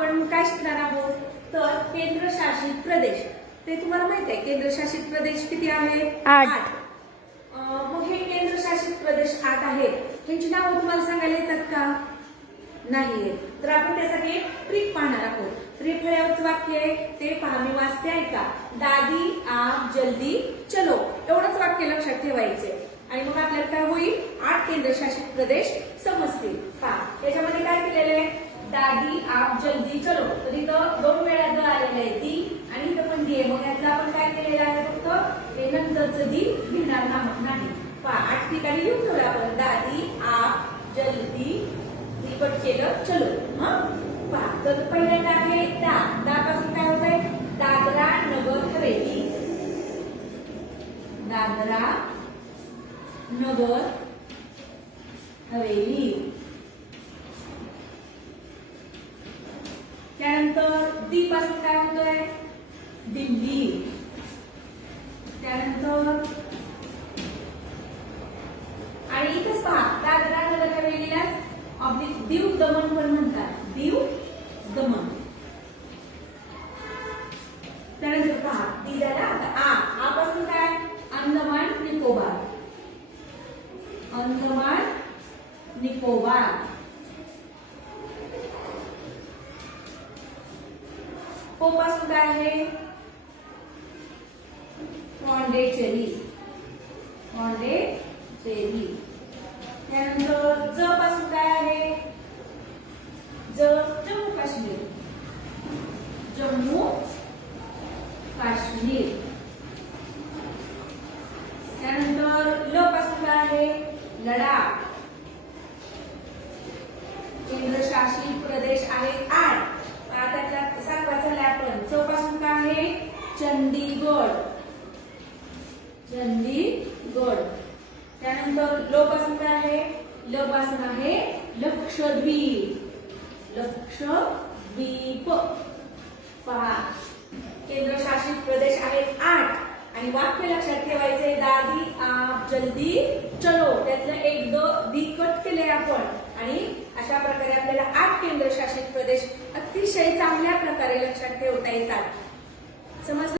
आपण काय शिकणार आहोत तर केंद्रशासित प्रदेश. ते तुम्हाला माहित आहे केंद्रशासित प्रदेश किती आहेत? 8. मग हे केंद्रशासित प्रदेश 8 आहेत. त्यांची नावं तुम्हाला सांगायला येतात का? नाही. तर आपण त्यासाठी एक ट्रिक पाहणार आहोत. तर हे फळ्यावरचं वाक्य आहे ते पहा, मी वाचते ऐका. दादी आप जल्दी चलो, एवढंच वाक्य लक्षात ठेवायचे आणि मग आपल्याला काय होईल? 8 केंद्रशासित प्रदेश समजतील. पहा याच्यामध्ये काय केलेलं आहे? दादी आप जल्दी चलो. तर इथं 2 वेळा द आलेलं आहे दी आणि इथं पण दी आहे. मग यातलं आपण काय केलेलं आहे? फक्त ते नंतरचं दी घेणार नाही. पहा 8 ठिकाणी लिहून ठेवलं आपण. दादी आप जल्दी कट केलं चलो. पहा तर पहिल्यांदा आहे दा. दा पासून काय होत आहे? दादरा नगर हवेली. दादरा नगर हवेली. त्यानंतर दी पासून काय होतोय? दिल्ली. त्यानंतर आणि इथंच पहा दादरा नगर हवेलीला दीव दमण पण म्हणतात. दीव दमण. त्यानंतर पहा दी झाला. आता आ पासून काय? अंदमान निकोबार. अंदमान निकोबार. पो पासून काय आहे? पॉंडिचेरी. पॉंडिचेरी. त्यानंतर ज पासून काय आहे? जम्मू काश्मीर. जम्मू काश्मीर. त्यानंतर ल पासून काय आहे? लडाख. केंद्रशासित प्रदेश आहे 8. आता त्यात 7 झाले आपण. च पासून काय आहे? चंदीगड. चंदीगड. त्यानंतर लो पासून काय आहे? ल पासून आहे लक्षद्वीप. लक्षद्वीप. पहा केंद्रशासित प्रदेश आहेत 8 आणि वाक्य लक्षात ठेवायचे. दादी आप जल्दी चलो. त्यातलं एक दी कट केले आपण आणि अशा प्रकारे आपल्याला 8 केंद्रशासित प्रदेश अतिशय चांगल्या प्रकारे लक्षात ठेवता येतात. समजलं?